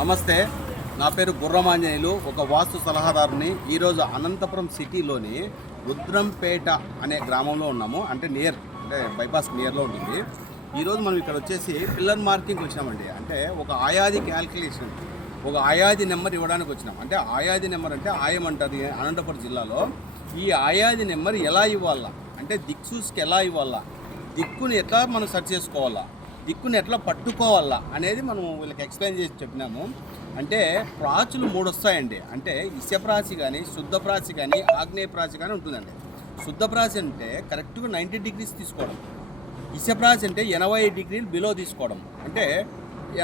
నమస్తే నా పేరు గుర్రమాంజనేయులు. ఒక వాస్తు సలహాదారుని ఈరోజు అనంతపురం సిటీలోని రుద్రంపేట అనే గ్రామంలో ఉన్నాము. అంటే నియర్ అంటే బైపాస్ నియర్లో ఉంటుంది. ఈరోజు మనం ఇక్కడ వచ్చేసి పిల్లర్ మార్కింగ్ వచ్చినామండి. అంటే ఒక ఆయాది క్యాల్కులేషన్ ఒక ఆయాది నెంబర్ ఇవ్వడానికి వచ్చినాం. అంటే ఆయాది నెంబర్ అంటే ఆయం అంటారు అనంతపురం జిల్లాలో. ఈ ఆయాది నెంబర్ ఎలా ఇవ్వాలా? అంటే దిక్సూస్కి ఎలా ఇవ్వాలా? దిక్కుని ఎట్లా మనం సెర్చ్ చేసుకోవాలా? దిక్కుని ఎట్లా పట్టుకోవాలా అనేది మనం వీళ్ళకి ఎక్స్ప్లెయిన్ చేసి చెప్పినాము. అంటే ప్రాచులు మూడు వస్తాయండి అంటే ఇసప్రాసి కానీ శుద్ధప్రాసి కానీ ఆగ్నేయ ప్రాసి కానీ ఉంటుందండి. శుద్ధప్రాసి అంటే కరెక్ట్గా నైంటీ డిగ్రీస్ తీసుకోవడం. ఇసప్రాసి అంటే ఎనభై డిగ్రీలు బిలో తీసుకోవడం. అంటే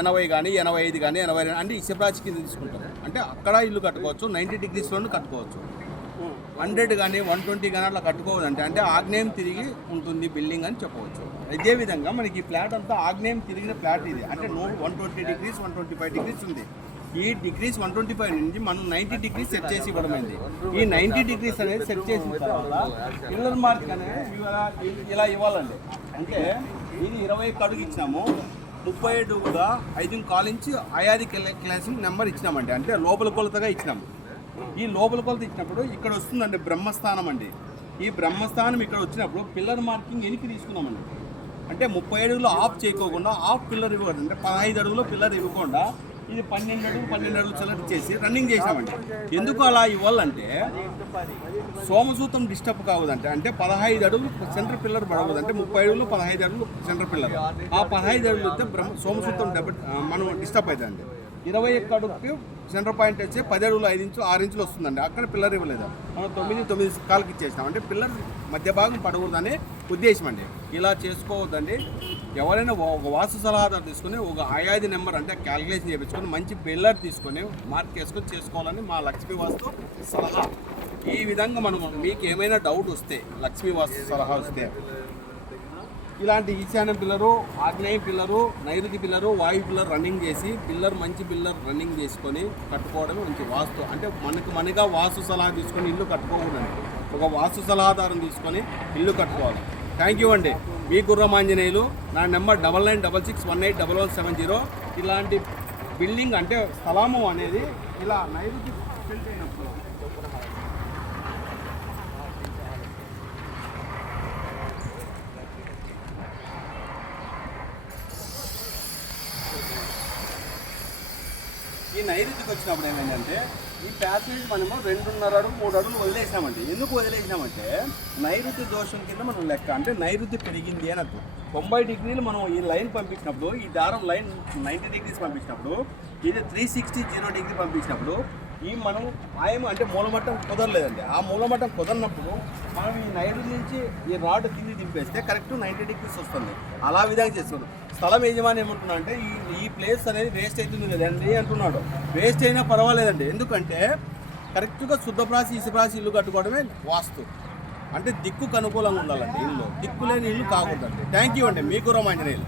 ఎనభై కానీ ఎనభై ఐదు కానీ ఎనభై అంటే ఇసప్రాసి కింద తీసుకుంటాం అంటే అక్కడ ఇల్లు కట్టుకోవచ్చు నైంటీ డిగ్రీస్లోనూ కట్టుకోవచ్చు. హండ్రెడ్ కానీ వన్ ట్వంటీ కానీ అట్లా కట్టుకోవాలంటే అంటే ఆగ్నేయం తిరిగి ఉంటుంది బిల్డింగ్ అని చెప్పవచ్చు. ఇదే విధంగా మనకి ఈ ఫ్లాట్ అంతా ఆగ్నేయం తిరిగిన ఫ్లాట్ ఇది. అంటే no one twenty degrees one twenty five degrees ఉంది. ఈ డిగ్రీస్ వన్ ట్వంటీ ఫైవ్ నుంచి మనం నైంటీ డిగ్రీస్ సెట్ చేసి ఇవ్వడమైంది. ఈ నైంటీ డిగ్రీస్ అనేది సెట్ చేసిన తర్వాత పిల్లర్ మార్క్ అనేది ఇలా- ఇవ్వాలండి. అంటే ఇది ఇరవై కడుగు ఇచ్చినాము. ముప్పై ఏడుగా ఐదు కాలించి అయాది క్లాసింగ్ నెంబర్ ఇచ్చినామండి. అంటే లోపల కొలతగా ఇచ్చినాము. ఈ లోపల కొలత ఇచ్చినప్పుడు ఇక్కడ వస్తుందండి బ్రహ్మస్థానం అండి. ఈ బ్రహ్మస్థానం ఇక్కడ వచ్చినప్పుడు పిల్లర్ మార్కింగ్ ఎనికి తీసుకున్నామండి. అంటే ముప్పై అడుగులు ఆఫ్ చేయకోకుండా ఆఫ్ పిల్లర్ ఇవ్వకండి అంటే పదహైదు అడుగులు పిల్లర్ ఇవ్వకుండా ఇది పన్నెండు అడుగులు పన్నెండు అడుగులు చల్లటి చేసి రన్నింగ్ చేసామండి ఎందుకు అలా ఇవ్వాలంటే సోమసూత్రం డిస్టర్బ్ కావద్దంటే అంటే పదహైదు అడుగులు సెంటర్ పిల్లర్ పడవద్దు అంటే ముప్పై అడుగులు పదహైదు అడుగులు సెంటర్ పిల్లర్. ఆ పదహైదు అడుగులు వస్తే బ్రహ్మ సోమసూత్రం డెబ్బ మనం డిస్టర్బ్ అవుతుందండి ఇరవై ఒక్క అడుగుకి సెంటర్ పాయింట్ వచ్చి పది అడుగులు ఐదు ఇంచులు ఆరు ఇంచులు వస్తుందండి. అక్కడ పిల్లర్ ఇవ్వలేదు? మనం తొమ్మిది తొమ్మిది కాలకి ఇచ్చేసినాం. అంటే పిల్లర్ మధ్య భాగం పడకూడదని ఉద్దేశం అండి. ఇలా చేసుకోవద్దండి. ఎవరైనా ఒక వాస్తు సలహాదారు తీసుకుని ఒక ఆయాది నెంబర్ అంటే క్యాలిక్యులేషన్ చేయించుకొని మంచి పిల్లర్ తీసుకొని మార్క్ వేసుకొని చేసుకోవాలని మా లక్ష్మీ వాస్తు సలహా. ఈ విధంగా మనం మీకు ఏమైనా డౌట్ వస్తే లక్ష్మీ వాస్తు సలహా వస్తే ఇలాంటి ఈశాన్య పిల్లరు ఆగ్నేయ పిల్లరు నైరుతి పిల్లరు వాయు పిల్లర్ రన్నింగ్ చేసి పిల్లర్ మంచి పిల్లర్ రన్నింగ్ చేసుకొని కట్టుకోవడమే మంచి వాస్తు. అంటే మనకు మనగా వాస్తు సలహా తీసుకొని ఇల్లు కట్టుకోకూడదు ఒక వాస్తు సలహాదారం తీసుకొని ఇల్లు కట్టుకోవాలి. థ్యాంక్ యూ అండి. మీ గుర్రమాంజనేయులు నా number double nine double six one eight double one seven zero ఇలాంటి బిల్డింగ్ అంటే స్థలము అనేది ఇలా నైరుతి నైరుతికి వచ్చినప్పుడు ఏమైందంటే ఈ ప్యాసేజ్ మనము రెండున్నర అడుగు మూడు అడుగులు వదిలేసినామండి. ఎందుకు వదిలేసినామంటే నైరుతి దోషం కింద మనం లెక్క అంటే నైరుతి పెరిగింది అని అర్థం. తొంభై డిగ్రీలు మనం ఈ లైన్ పంపించినప్పుడు ఈ దారం లైన్ నైంటీ డిగ్రీస్ పంపించినప్పుడు ఇది త్రీ సిక్స్టీ జీరో డిగ్రీ పంపించినప్పుడు ఈ మనం మాయం అంటే మూలమట్టం కుదరలేదండి. ఆ మూలమట్టం కుదరినప్పుడు మనం ఈ నైరు నుంచి ఈ రాడ్ కింది దింపేస్తే కరెక్ట్ నైంటీ డిగ్రీస్ వస్తుంది. అలా విధంగా చేస్తున్నాడు స్థలం యజమాని ఏమంటున్నా అంటే ఈ ఈ ప్లేస్ అనేది వేస్ట్ అవుతుంది కదండి అంటున్నాడు. వేస్ట్ అయినా పర్వాలేదండి. ఎందుకంటే కరెక్ట్గా శుద్ధప్రాసి ఇసుప్రాసి ఇల్లు కట్టుకోవడమే వాస్తు. అంటే దిక్కుకు అనుకూలంగా ఉండాలండి ఇల్లు. దిక్కు లేని ఇల్లు కాకూడదండి. థ్యాంక్ యూ అండి. మీకు రమాంజనేయులు